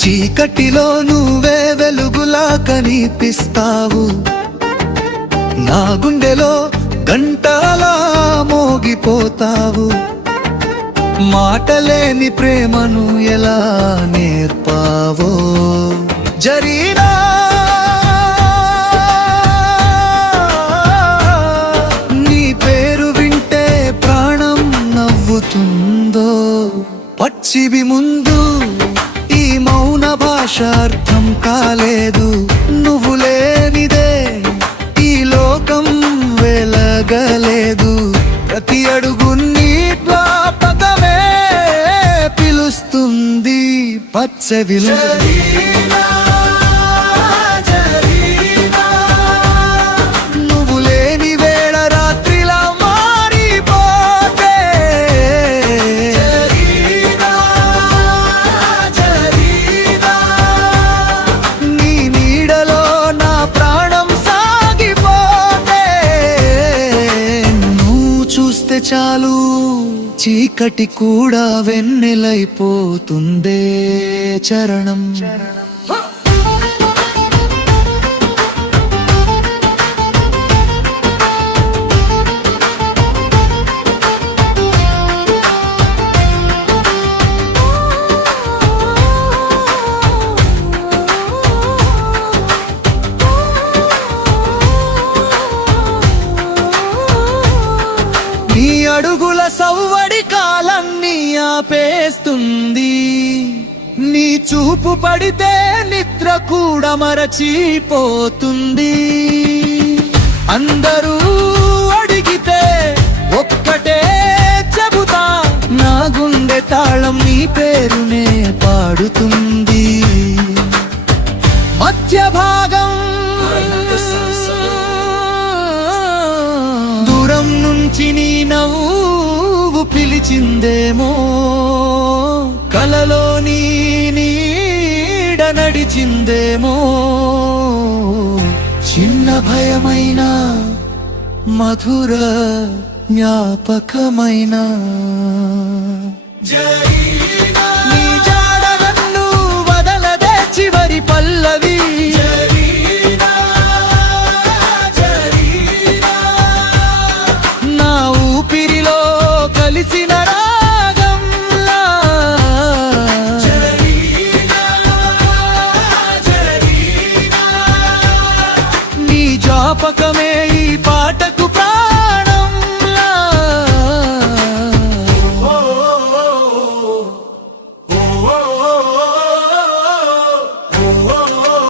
చీకటిలో నువ్వే వెలుగులా కనిపిస్తావు, నా గుండెలో గంటలా మోగిపోతావు. మాటలేని ప్రేమను ఎలా నేర్పావో జరీనా, నీ పేరు వింటే ప్రాణం నవ్వుతుందో. పచ్చివి ముందు ఈ మౌన భాష అర్థం కాలేదు, నువ్వు లేనిదే ఈ లోకం వెలగలేదు. ప్రతి అడుగు నీ జ్ఞాపకమే పిలుస్తుంది పచ్చవిలో. నువ్వు లేని వేళ రాత్రిలా మారిపోతే, నీ నీడలో నా ప్రాణం సాగిపోతే. నువ్వు చూస్తే చాలు చీకటి కూడా వెన్నెలైపోతుందే చరణం. నీ అడుగుల సవ్వడి కాలన్నీ ఆపేస్తుంది, నీ చూపు పడితే నిద్ర కూడా మరచిపోతుంది. అందరూ అడిగితే ఒక్కటే చెబుతా, నా గుండె తాళం నీ పేరునే పాడుతుంది. మధ్య భాగం దూరం నుంచి నీ నవ్వు పిలిచిందేమో, కలలో నీ నీడ నడిచిందేమో. చిన్న భయమైన మధుర జ్ఞాపకమైన నీ జాడ నన్ను వదలదే చివరి పల్లవి. నా ఊపిరిలో కలిసిన రాగంలా, నీ జ్ఞాపకమే ఈ పాటకు